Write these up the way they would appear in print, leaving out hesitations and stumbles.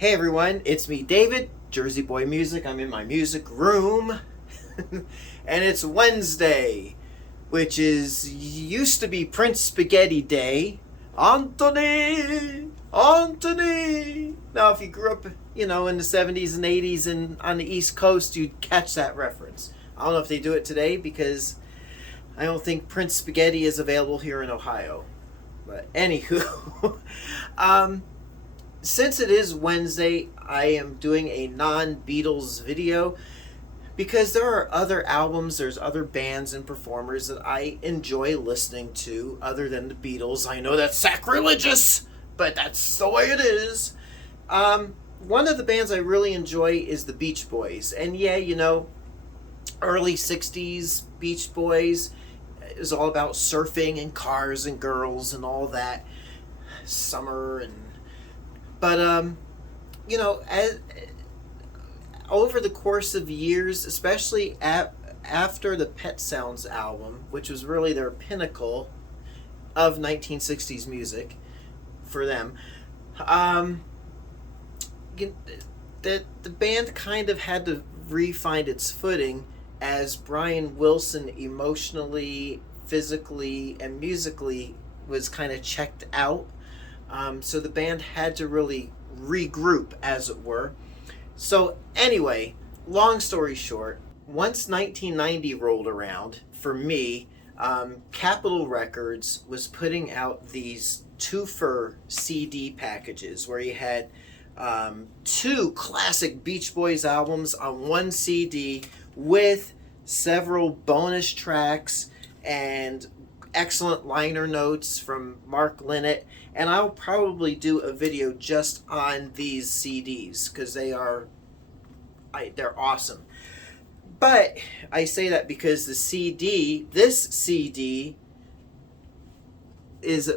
Hey everyone, it's me, David, Jersey Boy Music. I'm in my music room, and it's Wednesday, which is used to be Prince Spaghetti Day. Anthony, Anthony. Now, if you grew up, in the '70s and '80s and on the East Coast, you'd catch that reference. I don't know if they do it today because I don't think Prince Spaghetti is available here in Ohio. But anywho, um, since it is Wednesday, I am doing a non-Beatles video because there are other albums, there's other bands and performers that I enjoy listening to other than the Beatles. I know that's sacrilegious, but that's the way it is. One of the bands I really enjoy is the Beach Boys. And yeah, early 60s Beach Boys is all about surfing and cars and girls and all that. Summer and but as over the course of years, especially after the Pet Sounds album, which was really their pinnacle of 1960s music for them, um, the band kind of had to re-find its footing as Brian Wilson emotionally, physically, and musically was kind of checked out. So the band had to really regroup, as it were. So, anyway, long story short, once 1990 rolled around, for me, Capitol Records was putting out these twofer CD packages where you had two classic Beach Boys albums on one CD with several bonus tracks and excellent liner notes from Mark Linnett. And I'll probably do a video just on these CDs because they're awesome. But I say that because this CD is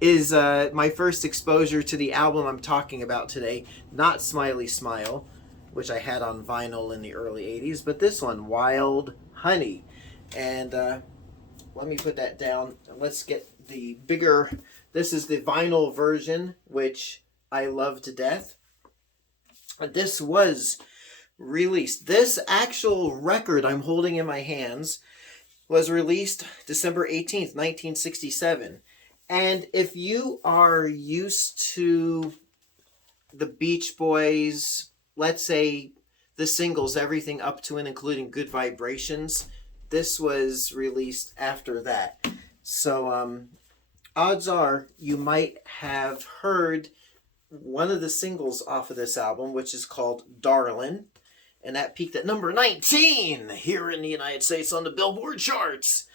is my first exposure to the album I'm talking about today, not Smiley Smile, which I had on vinyl in the early 80s, but this one, Wild Honey. And let me put that down. Let's get the bigger. This is the vinyl version, which I love to death. This was released. This actual record I'm holding in my hands was released December 18th, 1967. And if you are used to the Beach Boys, let's say the singles, everything up to and including Good Vibrations, this was released after that. So, odds are you might have heard one of the singles off of this album, which is called Darlin', and that peaked at number 19 here in the United States on the Billboard charts.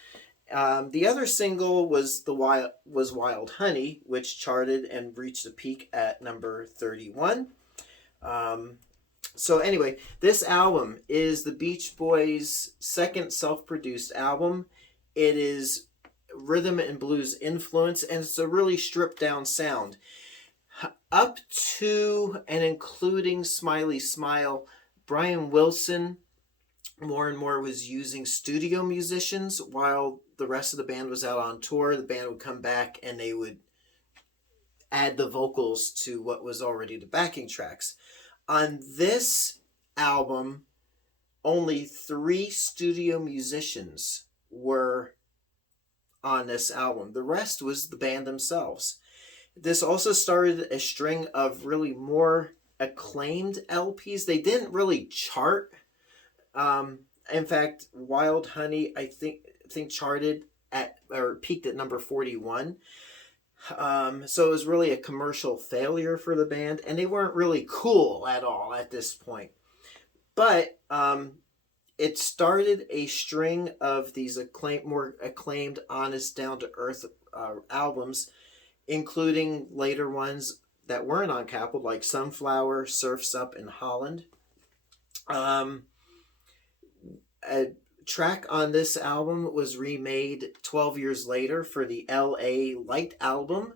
The other single was Wild Honey, which charted and reached a peak at number 31. So anyway, this album is the Beach Boys' second self-produced album. It is rhythm and blues influence, and it's a really stripped down sound. Up to and including Smiley Smile, Brian Wilson more and more was using studio musicians while the rest of the band was out on tour. The band would come back and they would add the vocals to what was already the backing tracks. On this album, only 3 studio musicians were on this album. The rest was the band themselves. This also started a string of really more acclaimed LPs. They didn't really chart. In fact, Wild Honey, I think charted at or peaked at number 41. So it was really a commercial failure for the band, and they weren't really cool at all at this point. But it started a string of these more acclaimed, honest, down-to-earth albums, including later ones that weren't on Capitol, like Sunflower, Surf's Up, and Holland. A track on this album was remade 12 years later for the LA Light album.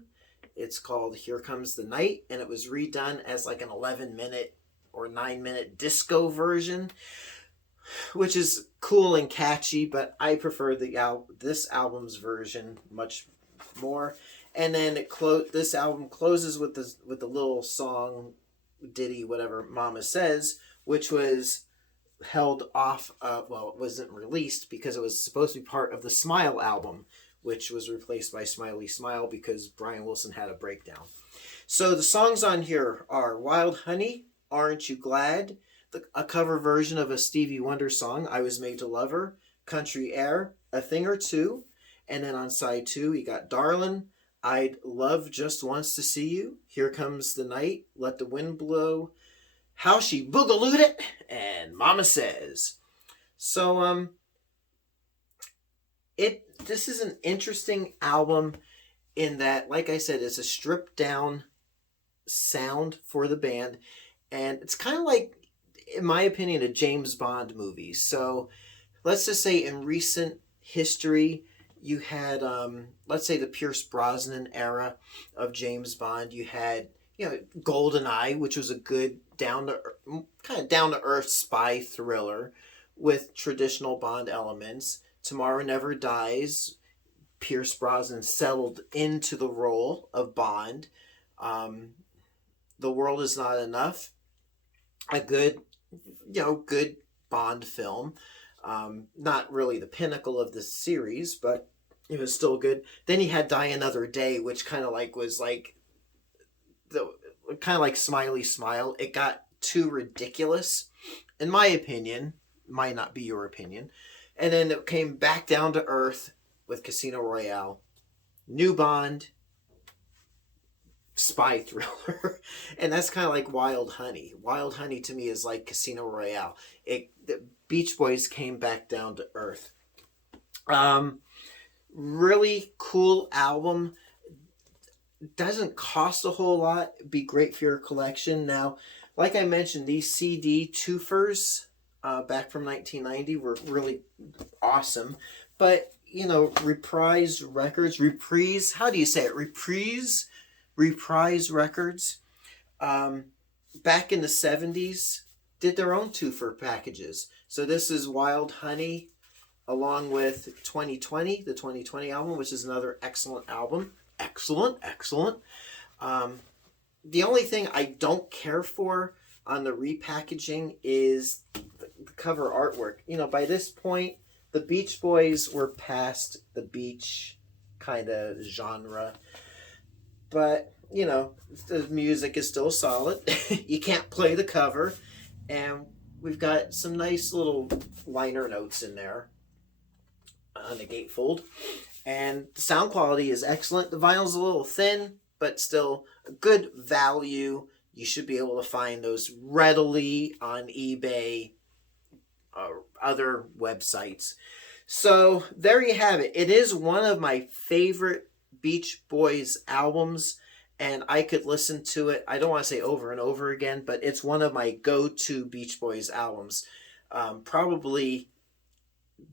It's called Here Comes the Night, and it was redone as like an 11-minute or 9-minute disco version, which is cool and catchy, but I prefer this album's version much more. And then this album closes with the little song ditty, whatever Mama Says, which was held off, well, it wasn't released because it was supposed to be part of the Smile album, which was replaced by Smiley Smile because Brian Wilson had a breakdown. So the songs on here are Wild Honey, Aren't You Glad, a cover version of a Stevie Wonder song, I Was Made to Love Her, Country Air, A Thing or Two, and then on side 2 you got Darlin', I'd Love Just Once to See You, Here Comes the Night, Let the Wind Blow, How She Boogalooed It, and Mama Says. So this is an interesting album in that, like I said, it's a stripped down sound for the band, and it's kind of like, in my opinion, a James Bond movie. So let's just say in recent history you had let's say the Pierce Brosnan era of James Bond. You had, you know, GoldenEye, which was a good kind of down to earth spy thriller with traditional Bond elements. Tomorrow Never Dies, Pierce Brosnan settled into the role of Bond. The World Is Not Enough, a good Bond film. Not really the pinnacle of the series, but it was still good. Then you had Die Another Day, which kind of like was like Smiley Smile. It got too ridiculous, in my opinion. Might not be your opinion. And then it came back down to earth with Casino Royale, new Bond, spy thriller. And that's kind of like Wild Honey. Wild Honey to me is like Casino Royale. The Beach Boys came back down to earth. Really cool album. Doesn't cost a whole lot. Be great for your collection. Now, like I mentioned, these CD twofers back from 1990 were really awesome. But, you know, Reprise Records, Reprise, how do you say it? Reprise Records, back in the 70s, did their own twofer packages. So this is Wild Honey along with 2020, the 2020 album, which is another excellent album. Excellent. The only thing I don't care for on the repackaging is the cover artwork. You know, by this point, the Beach Boys were past the beach kind of genre. But, you know, the music is still solid. You can't play the cover. And we've got some nice little liner notes in there on the gatefold. And the sound quality is excellent. The vinyl's a little thin, but still a good value. You should be able to find those readily on eBay or other websites. So there you have it. It is one of my favorite Beach Boys albums, and I could listen to it, I don't want to say over and over again, but it's one of my go-to Beach Boys albums. Probably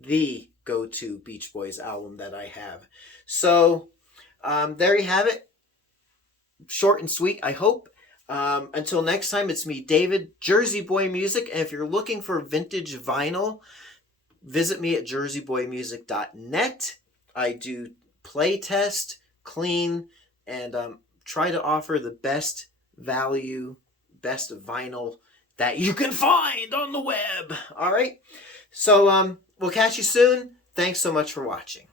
the go-to Beach Boys album that I have. So there you have it. Short and sweet, I hope. Until next time, it's me, David, Jersey Boy Music. And if you're looking for vintage vinyl, visit me at jerseyboymusic.net. I do play test, clean, and try to offer the best value, best vinyl that you can find on the web. All right. So we'll catch you soon. Thanks so much for watching.